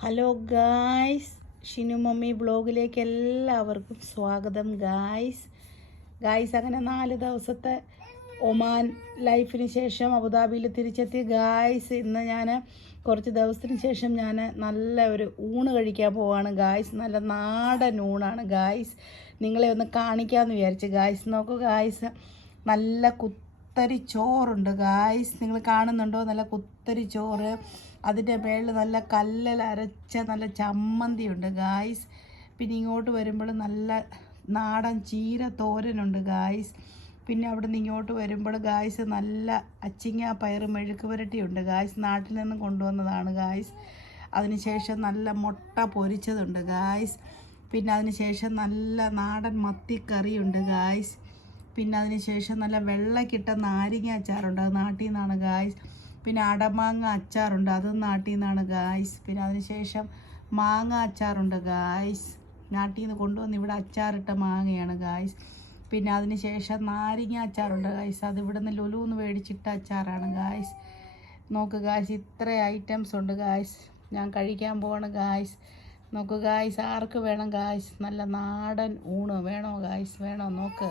Hello guys, Shinu mummy ബ്ലോഗിലേക്ക് എല്ലാവർക്കും സ്വാഗതം guys. അങ്ങനെ 4 ദിവസത്തെ ഒമാൻ ലൈഫിന് ശേഷം അബുദാബിയിൽ തിരിച്ചെത്തി ഗായ്സ്. ഇന്ന് ഞാൻ കുറച്ച് ദിവസത്തിന് ശേഷം ഞാൻ നല്ല ഒരു ഊണ് കഴിക്കാൻ പോവാണ് ഗായ്സ്. നല്ല നാടൻ ഊണാണ് ഗായ്സ്. നിങ്ങളെ ഒന്ന് കാണിക്കാമെന്ന് വിചാരിച്ചു ഗായ്സ്. നോക്കൂ ഗായ്സ്, നല്ല കുത്തരി ചോറുണ്ട് ഗായ്സ്. നിങ്ങൾ കാണുന്നുണ്ടോ? നല്ല കുത്തരി ചോറ്, അതിൻ്റെ മേളിൽ നല്ല കല്ലിൽ അരച്ച നല്ല ചമ്മന്തിയുണ്ട് ഗായ്സ്. പിന്നെ ഇങ്ങോട്ട് വരുമ്പോൾ നല്ല നാടൻ ചീര തോരനുണ്ട് ഗായ്സ്. പിന്നെ അവിടെ നിന്ന് ഇങ്ങോട്ട് വരുമ്പോൾ ഗായ്സ് നല്ല അച്ചിങ്ങ പയർ മെഴുക്ക് പുരട്ടിയുണ്ട് ഗായ്സ്. നാട്ടിൽ നിന്ന് കൊണ്ടുവന്നതാണ് ഗായ്സ്. അതിനുശേഷം നല്ല മുട്ട പൊരിച്ചതുണ്ട് ഗായ്സ്. പിന്നെ അതിനുശേഷം നല്ല നാടൻ മത്തിക്കറിയുണ്ട് ഗായ്സ്. പിന്നെ അതിനുശേഷം നല്ല വെള്ളക്കിട്ട നാരങ്ങ അച്ചാറുണ്ട്, അത് നാട്ടിൽ നിന്നാണ് ഗായ്സ്. പിന്നെ അടമാങ്ങ അച്ചാറുണ്ട്, അതും നാട്ടിൽ നിന്നാണ് ഗായ്സ്. പിന്നെ അതിനുശേഷം മാങ്ങ അച്ചാറുണ്ട് ഗായ്സ്. നാട്ടിൽ നിന്ന് കൊണ്ടുവന്ന് ഇവിടെ അച്ചാറിട്ട മാങ്ങയാണ് ഗായ്സ്. പിന്നെ അതിനുശേഷം നാരങ്ങ അച്ചാറുണ്ട് ഗായ്സ്, അത് ഇവിടെ നിന്ന് ലുലുന്ന് മേടിച്ചിട്ട അച്ചാറാണ് ഗായ്സ്. നോക്ക് ഗായ്സ്, ഇത്ര ഐറ്റംസ് ഉണ്ട് ഗായ്സ്. ഞാൻ കഴിക്കാൻ പോവാണ് ഗായ്സ്. നോക്ക് ഗായ്സ്, ആർക്ക് വേണം ഗായ്സ്? നല്ല നാടൻ ഊണ് വേണോ ഗായ്സ്? വേണോ? നോക്ക്.